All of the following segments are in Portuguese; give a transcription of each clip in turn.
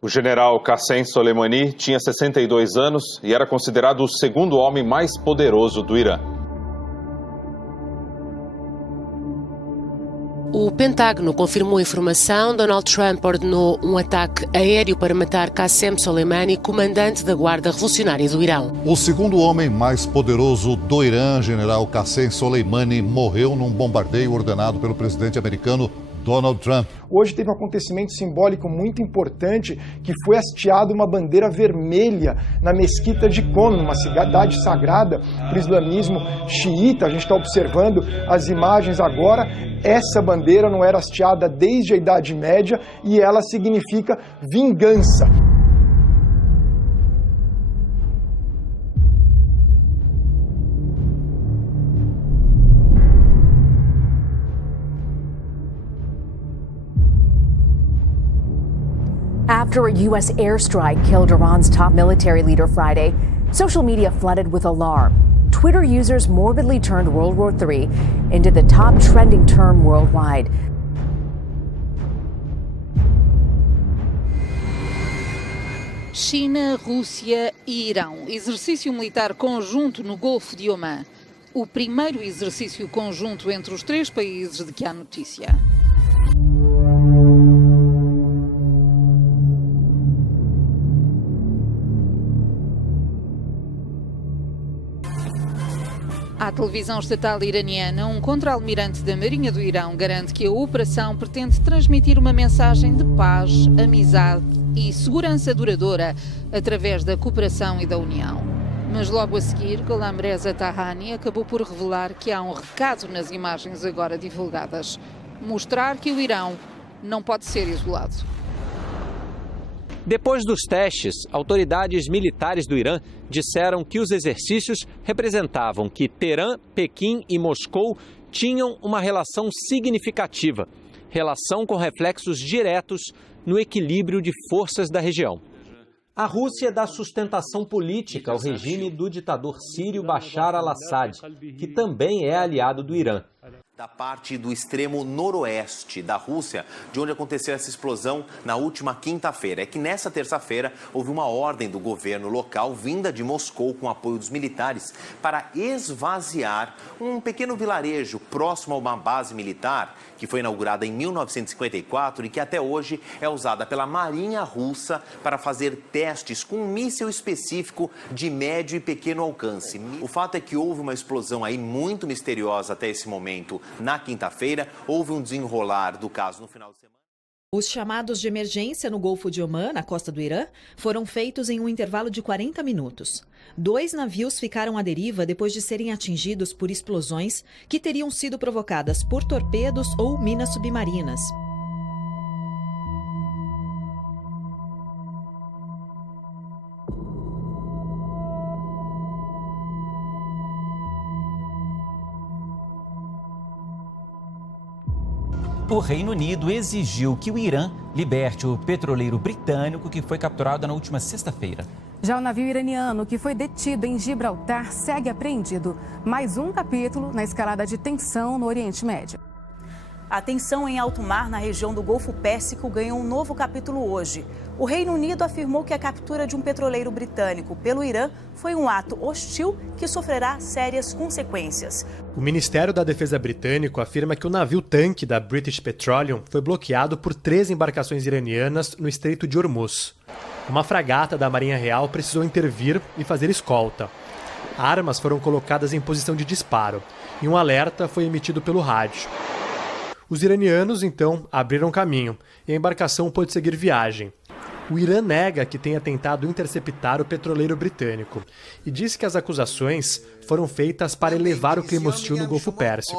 O general Qassem Soleimani tinha 62 anos e era considerado o segundo homem mais poderoso do Irã. O Pentágono confirmou a informação. Donald Trump ordenou um ataque aéreo para matar Qassem Soleimani, comandante da Guarda Revolucionária do Irão. O segundo homem mais poderoso do Irã, general Qassem Soleimani, morreu num bombardeio ordenado pelo presidente americano Donald Trump. Hoje teve um acontecimento simbólico muito importante, que foi hasteada uma bandeira vermelha na mesquita de Qom, uma cidade sagrada para o islamismo xiita. A gente está observando as imagens agora. Essa bandeira não era hasteada desde a Idade Média e ela significa vingança. After a U.S. airstrike killed Iran's top military leader Friday, social media flooded with alarm. Twitter users morbidly turned World War III into the top trending term worldwide. China, Rússia e Irão. Exercício militar conjunto no Golfo de Omã. O primeiro exercício conjunto entre os três países de que há notícia. À televisão estatal iraniana, um contra-almirante da Marinha do Irão garante que a operação pretende transmitir uma mensagem de paz, amizade e segurança duradoura através da cooperação e da união. Mas logo a seguir, Gholam Reza Tahani acabou por revelar que há um recado nas imagens agora divulgadas: mostrar que o Irão não pode ser isolado. Depois dos testes, autoridades militares do Irã disseram que os exercícios representavam que Teherã, Pequim e Moscou tinham uma relação significativa, relação com reflexos diretos no equilíbrio de forças da região. A Rússia dá sustentação política ao regime do ditador sírio Bashar al-Assad, que também é aliado do Irã. Da parte do extremo noroeste da Rússia, de onde aconteceu essa explosão na última quinta-feira. É que nessa terça-feira houve uma ordem do governo local vinda de Moscou com apoio dos militares para esvaziar um pequeno vilarejo próximo a uma base militar que foi inaugurada em 1954 e que até hoje é usada pela Marinha Russa para fazer testes com um míssil específico de médio e pequeno alcance. O fato é que houve uma explosão aí muito misteriosa até esse momento. Na quinta-feira, houve um desenrolar do caso no final de semana. Os chamados de emergência no Golfo de Omã, na costa do Irã, foram feitos em um intervalo de 40 minutos. 2 navios ficaram à deriva depois de serem atingidos por explosões que teriam sido provocadas por torpedos ou minas submarinas. O Reino Unido exigiu que o Irã liberte o petroleiro britânico que foi capturado na última sexta-feira. Já o navio iraniano que foi detido em Gibraltar segue apreendido. Mais um capítulo na escalada de tensão no Oriente Médio. A tensão em alto mar na região do Golfo Pérsico ganhou um novo capítulo hoje. O Reino Unido afirmou que a captura de um petroleiro britânico pelo Irã foi um ato hostil que sofrerá sérias consequências. O Ministério da Defesa britânico afirma que o navio-tanque da British Petroleum foi bloqueado por 3 embarcações iranianas no Estreito de Hormuz. Uma fragata da Marinha Real precisou intervir e fazer escolta. Armas foram colocadas em posição de disparo e um alerta foi emitido pelo rádio. Os iranianos, então, abriram caminho e a embarcação pôde seguir viagem. O Irã nega que tenha tentado interceptar o petroleiro britânico e diz que as acusações foram feitas para elevar o clima hostil no Golfo Pérsico.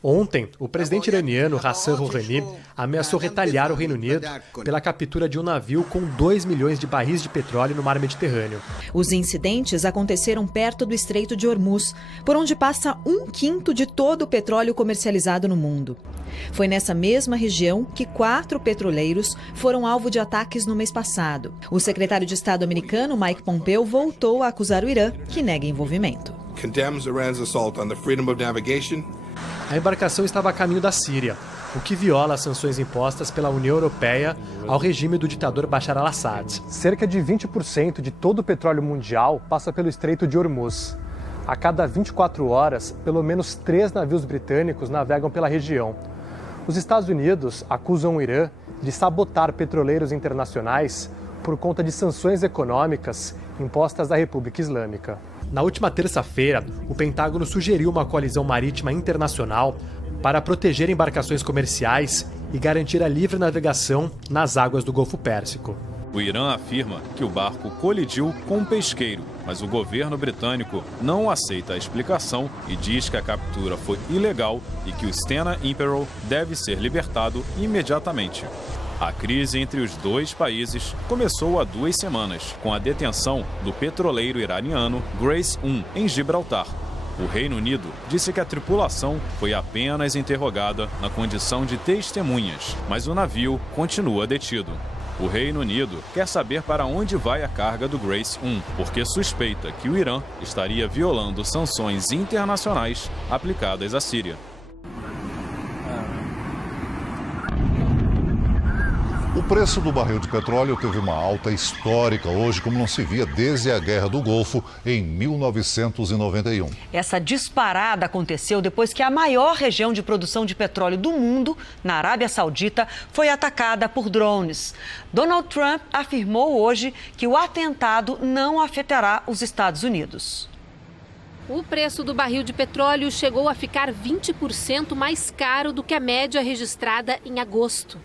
Ontem, o presidente iraniano Hassan Rouhani ameaçou retaliar o Reino Unido pela captura de um navio com 2 milhões de barris de petróleo no mar Mediterrâneo. Os incidentes aconteceram perto do Estreito de Hormuz, por onde passa 1/5 de todo o petróleo comercializado no mundo. Foi nessa mesma região que 4 petroleiros foram alvo de ataques no mês passado. O secretário de Estado americano, Mike Pompeo, voltou a acusar o Irã, que nega envolvimento. A embarcação estava a caminho da Síria. o que viola as sanções impostas pela União Europeia ao regime do ditador Bashar al-Assad. Cerca de 20% de todo o petróleo mundial passa pelo Estreito de Hormuz. A cada 24 horas, pelo menos 3 navios britânicos navegam pela região. Os Estados Unidos acusam o Irã de sabotar petroleiros internacionais por conta de sanções econômicas impostas à República Islâmica. Na última terça-feira, o Pentágono sugeriu uma coalizão marítima internacional para proteger embarcações comerciais e garantir a livre navegação nas águas do Golfo Pérsico. O Irã afirma que o barco colidiu com um pesqueiro, mas o governo britânico não aceita a explicação e diz que a captura foi ilegal e que o Stena Imperial deve ser libertado imediatamente. A crise entre os dois países começou há 2 semanas, com a detenção do petroleiro iraniano Grace 1 em Gibraltar. O Reino Unido disse que a tripulação foi apenas interrogada na condição de testemunhas, mas o navio continua detido. O Reino Unido quer saber para onde vai a carga do Grace 1, porque suspeita que o Irã estaria violando sanções internacionais aplicadas à Síria. O preço do barril de petróleo teve uma alta histórica hoje, como não se via desde a Guerra do Golfo em 1991. Essa disparada aconteceu depois que a maior região de produção de petróleo do mundo, na Arábia Saudita, foi atacada por drones. Donald Trump afirmou hoje que o atentado não afetará os Estados Unidos. O preço do barril de petróleo chegou a ficar 20% mais caro do que a média registrada em agosto.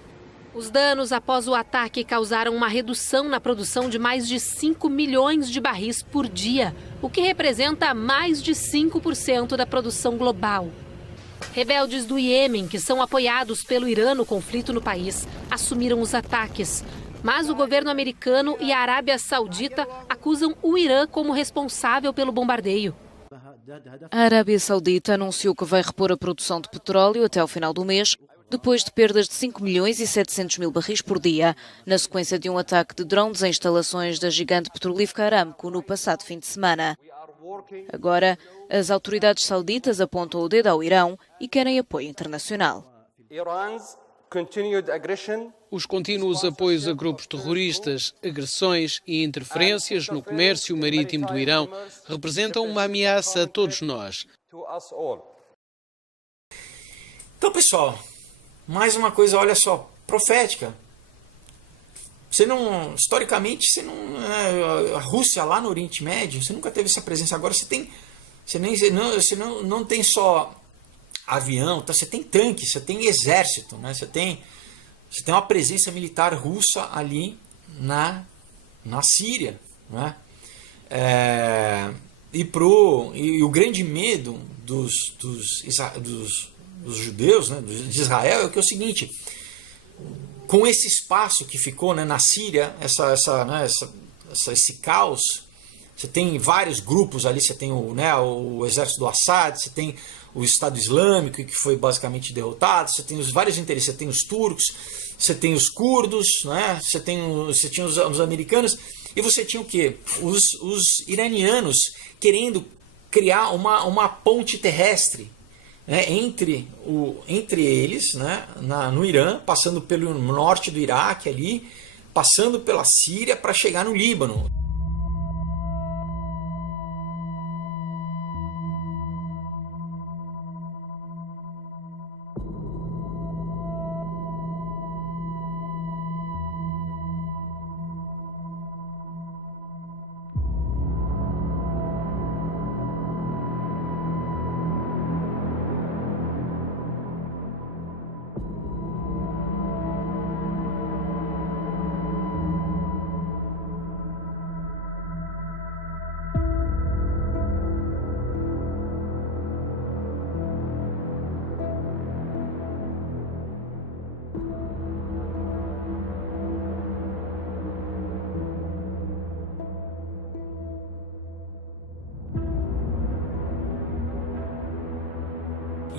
Os danos após o ataque causaram uma redução na produção de mais de 5 milhões de barris por dia, o que representa mais de 5% da produção global. Rebeldes do Iêmen, que são apoiados pelo Irã no conflito no país, assumiram os ataques. Mas o governo americano e a Arábia Saudita acusam o Irã como responsável pelo bombardeio. A Arábia Saudita anunciou que vai repor a produção de petróleo até ao final do mês, depois de perdas de 5 milhões e 700 mil barris por dia, na sequência de um ataque de drones em instalações da gigante petrolífera Aramco no passado fim de semana. Agora, as autoridades sauditas apontam o dedo ao Irão e querem apoio internacional. Os contínuos apoios a grupos terroristas, agressões e interferências no comércio marítimo do Irão representam uma ameaça a todos nós. Então, pessoal, mais uma coisa, olha só, profética. Historicamente, a Rússia lá no Oriente Médio, você nunca teve essa presença. Agora você não tem só avião, tá? Você tem tanque, você tem exército, né? Você tem uma presença militar russa ali na Síria, né? E o grande medo dos judeus, né, de Israel, é que é o seguinte: com esse espaço que ficou, né, na Síria, esse caos, você tem vários grupos ali, você tem o exército do Assad, você tem o Estado Islâmico, que foi basicamente derrotado, você tem os vários interesses, você tem os turcos, você tem os curdos, né, você tinha os americanos, e você tinha o quê? Os iranianos querendo criar uma ponte terrestre, né, entre eles, né, no Irã, passando pelo norte do Iraque ali, passando pela Síria para chegar no Líbano.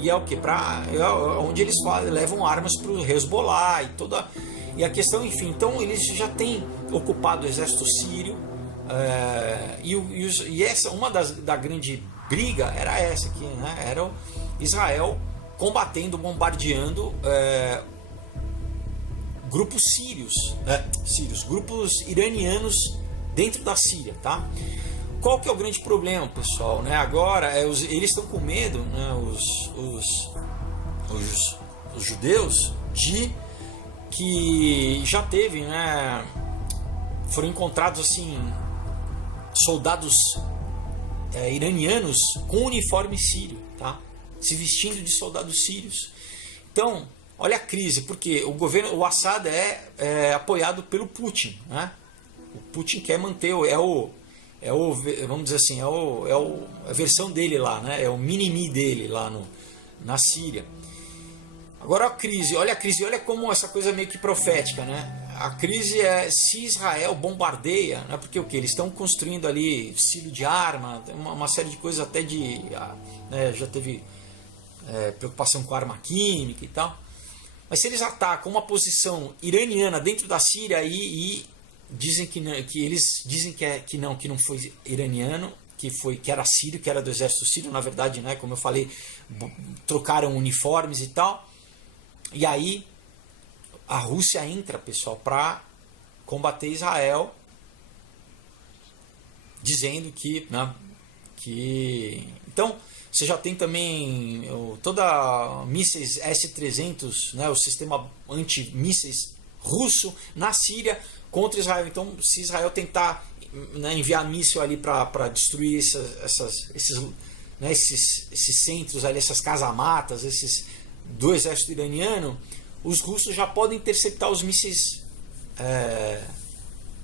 E é o que? Onde eles levam armas para o Hezbollah e a questão, enfim. Então eles já têm ocupado o exército sírio, e essa, uma da grande briga era essa aqui, né? Era Israel combatendo, bombardeando grupos grupos iranianos dentro da Síria, tá? Qual que é o grande problema, pessoal? Né? Agora, eles estão com medo, né? os judeus, de que já teve, né? Foram encontrados assim soldados iranianos com uniforme sírio, tá? Se vestindo de soldados sírios. Então, olha a crise, porque o Assad é apoiado pelo Putin, né? O Putin quer manter, vamos dizer assim, a versão dele lá, né? É o mini-me dele lá na Síria. Agora olha a crise, olha como essa coisa é meio que profética, né? A crise é se Israel bombardeia, né? Porque o que? Eles estão construindo ali silo de arma, uma série de coisas até né? Já teve preocupação com arma química e tal. Mas se eles atacam uma posição iraniana dentro da Síria e dizem que eles dizem que não foi iraniano, que era sírio, que era do exército sírio, na verdade, né, como eu falei, trocaram uniformes e tal. E aí a Rússia entra, pessoal, para combater Israel, dizendo que então você já tem também toda mísseis S-300, né, o sistema anti-mísseis russo na Síria contra Israel. Então, se Israel tentar, né, enviar míssil ali para destruir esses centros ali, essas casamatas, do exército iraniano, os russos já podem interceptar os mísseis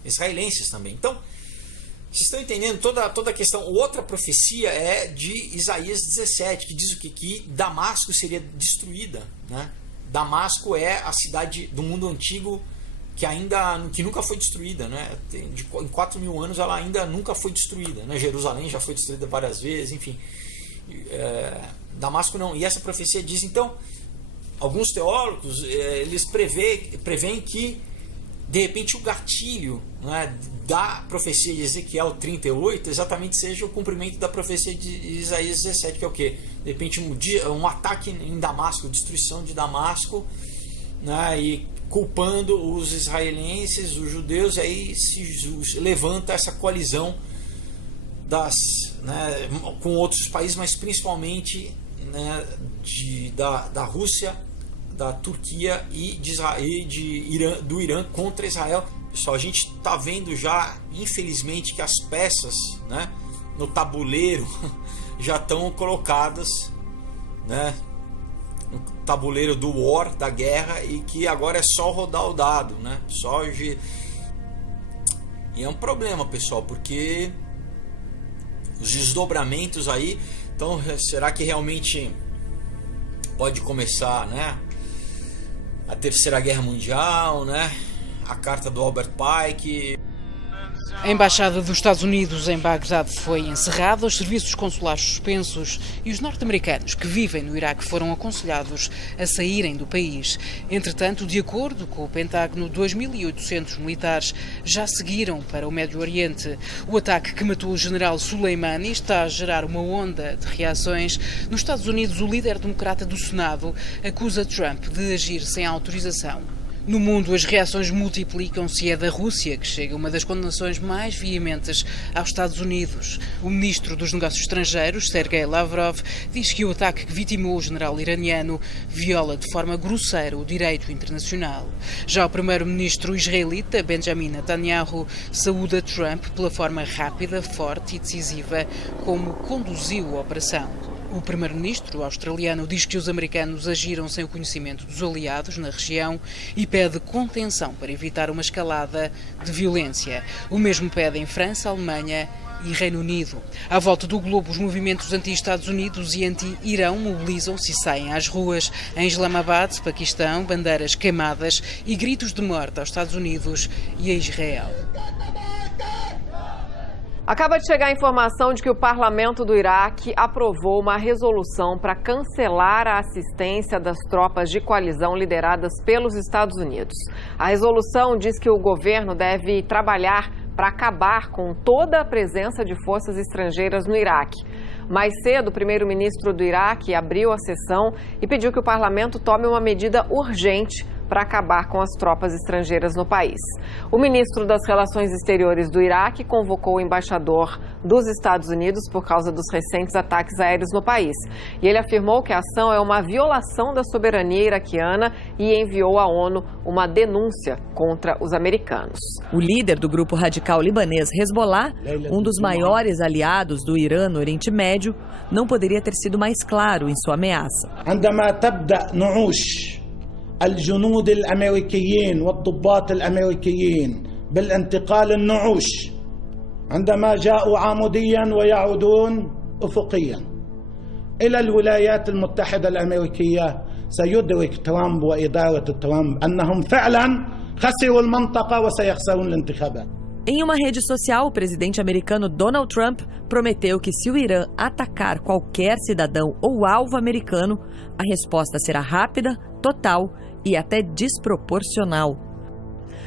israelenses também. Então, vocês estão entendendo toda a questão. Outra profecia é de Isaías 17, que diz o quê? Que Damasco seria destruída, né? Damasco é a cidade do mundo antigo que nunca foi destruída, né? Em 4.000 anos ela ainda nunca foi destruída, né? Jerusalém já foi destruída várias vezes, enfim. Damasco não. E essa profecia diz, então, alguns teólogos eles preveem que de repente o gatilho, né, da profecia de Ezequiel 38 exatamente seja o cumprimento da profecia de Isaías 17, que é o quê? De repente um ataque em Damasco, destruição de Damasco, né, e culpando os israelenses, os judeus, aí se levanta essa coalizão né, com outros países, mas principalmente, né, da Rússia, da Turquia e do Irã contra Israel. Pessoal, a gente está vendo já, infelizmente, que as peças, né, no tabuleiro já estão colocadas, né, no tabuleiro do war, da guerra, e que agora é só rodar o dado, né? E é um problema, pessoal, porque os desdobramentos aí, então, será que realmente pode começar, né, a Terceira Guerra Mundial, né? A carta do Albert Pike. A Embaixada dos Estados Unidos em Bagdade foi encerrada, os serviços consulares suspensos e os norte-americanos que vivem no Iraque foram aconselhados a saírem do país. Entretanto, de acordo com o Pentágono, 2.800 militares já seguiram para o Médio Oriente. O ataque que matou o general Soleimani está a gerar uma onda de reações. Nos Estados Unidos, o líder democrata do Senado acusa Trump de agir sem autorização. No mundo, as reações multiplicam-se. É da Rússia que chega uma das condenações mais veementes aos Estados Unidos. O ministro dos Negócios Estrangeiros, Sergei Lavrov, diz que o ataque que vitimou o general iraniano viola de forma grosseira o direito internacional. Já o primeiro-ministro israelita, Benjamin Netanyahu, saúda Trump pela forma rápida, forte e decisiva como conduziu a operação. O primeiro-ministro australiano diz que os americanos agiram sem o conhecimento dos aliados na região e pede contenção para evitar uma escalada de violência. O mesmo pedem França, Alemanha e Reino Unido. À volta do globo, os movimentos anti-Estados Unidos e anti-Irão mobilizam-se e saem às ruas. Em Islamabad, Paquistão, bandeiras queimadas e gritos de morte aos Estados Unidos e a Israel. Acaba de chegar a informação de que o parlamento do Iraque aprovou uma resolução para cancelar a assistência das tropas de coalizão lideradas pelos Estados Unidos. A resolução diz que o governo deve trabalhar para acabar com toda a presença de forças estrangeiras no Iraque. Mais cedo, o primeiro-ministro do Iraque abriu a sessão e pediu que o parlamento tome uma medida urgente para acabar com as tropas estrangeiras no país. O ministro das Relações Exteriores do Iraque convocou o embaixador dos Estados Unidos por causa dos recentes ataques aéreos no país. E ele afirmou que a ação é uma violação da soberania iraquiana e enviou à ONU uma denúncia contra os americanos. O líder do grupo radical libanês Hezbollah, um dos maiores aliados do Irã no Oriente Médio, não poderia ter sido mais claro em sua ameaça. الجنود الأمريكيين والضباط الأمريكيين بالانتقال النعوش عندما جاءوا عموديا ويعودون أفقيا إلى الولايات المتحدة الأمريكية سيدرك ترامب وإدارة ترامب أنهم فعلا خسروا المنطقة وسيخسرون الانتخابات. Em uma rede social, o presidente americano Donald Trump prometeu que se o Irã atacar qualquer cidadão ou alvo americano, a resposta será rápida, total e até desproporcional.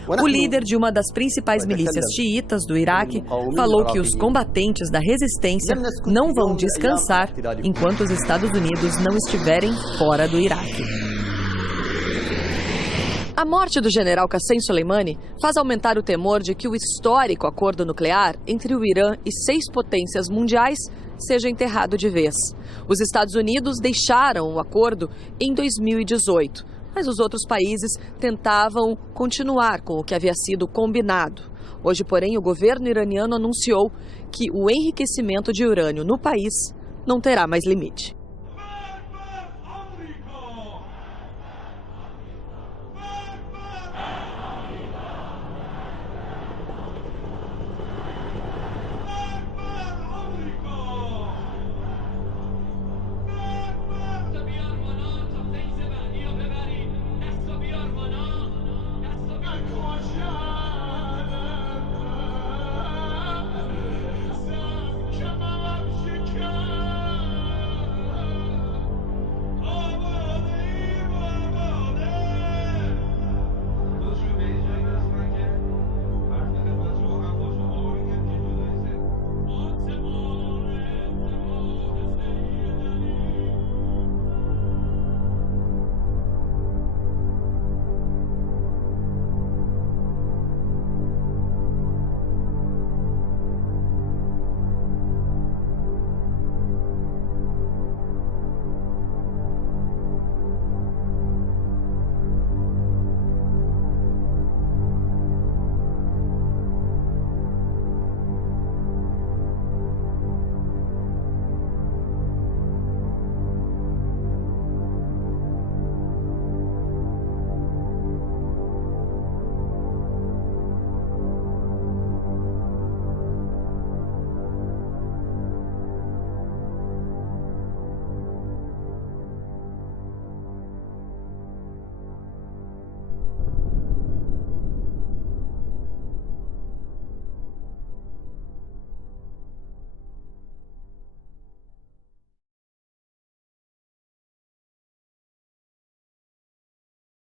O líder de uma das principais milícias xiitas do Iraque falou que os combatentes da resistência não vão descansar enquanto os Estados Unidos não estiverem fora do Iraque. A morte do general Qassem Soleimani faz aumentar o temor de que o histórico acordo nuclear entre o Irã e 6 potências mundiais seja enterrado de vez. Os Estados Unidos deixaram o acordo em 2018, mas os outros países tentavam continuar com o que havia sido combinado. Hoje, porém, o governo iraniano anunciou que o enriquecimento de urânio no país não terá mais limite.